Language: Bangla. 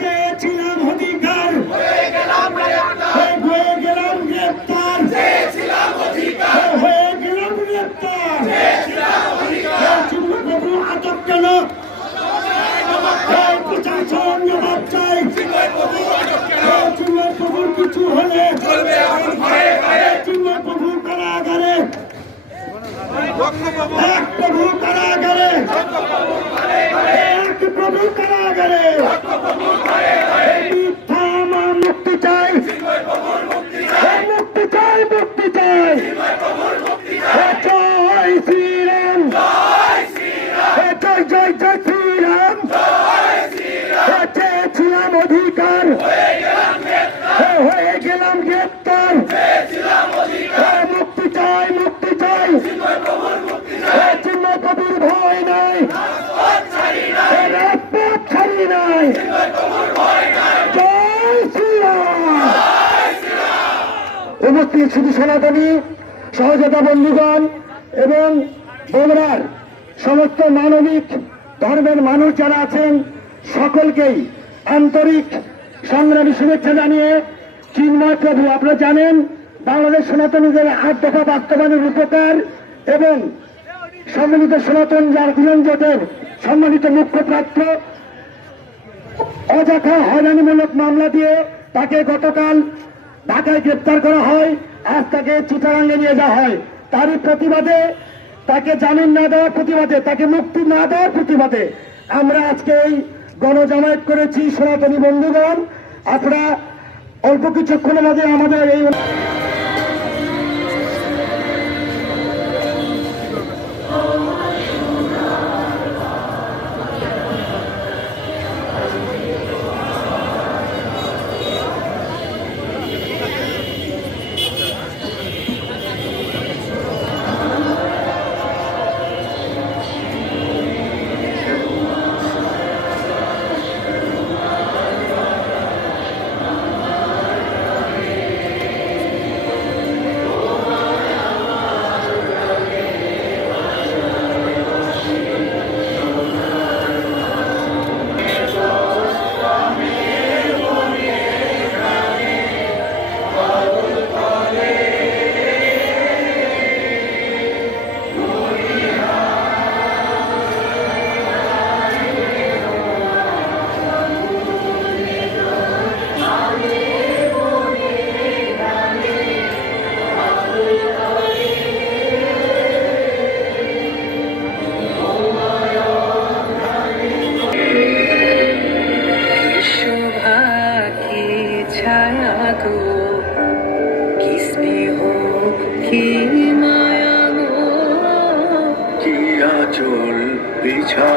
চেয়েছিলাম অধিকার। হয়ে গেলাম গ্রেপ্তার। হয়ে গেলাম গ্রেপ্তার। চিন্ময়বাবু আটক কেন প্রশাসন জবাব চাই। কিছু হলে। চিন্ময়বাবু কারাগারে এক প্রভু কারাগারে এক প্রভু কারাগারে এই মিথ্যা আমার মুক্তি চাই মুক্তি চাই মুক্তি অধিকার হয়ে গেলাম গ্রেপ্তার এ মুক্তি চাই মুক্তি চাই এ চিন্ময় কবির ভয় নাই এ রাজপথ ছাড়ি নাই জয় শ্রীরাম উপস্থিত শুধু সনাতনী সহযোগিতা বন্ধুগণ এবং বগুড়ার সমস্ত মানবিক, ধর্মের মানুষ যারা আছেন, সকলকেই আন্তরিক সংগ্রামী শুভেচ্ছা জানিয়ে চিন্ময় প্রভু, আপনারা জানেন বাংলাদেশ সনাতনীদের আট দফা বাস্তবায়নের রূপকার এবং সম্মিলিত সনাতন যার জাগরণ জোটের সম্মানিত মুখ্যপ্রাপ্ত অযথা হয়রানিমূলক মামলা দিয়ে তাকে গতকাল ঢাকায় গ্রেপ্তার করা হয়। আজ তাকে চিটাগাঙ্গে নিয়ে যাওয়া হয়। তারই প্রতিবাদে, তাকে জামিন না দেওয়ার প্রতিবাদে, তাকে মুক্তি না দেওয়ার প্রতিবাদে আমরা আজকে এই গণজামায়াত করেছি সনাতনী বন্ধুগণ। আপনারা অল্প কিছুক্ষণের মাঝে আমাদের এই ছায়া গো কি স্নেহ কি মায়া গো কি আচল বিছা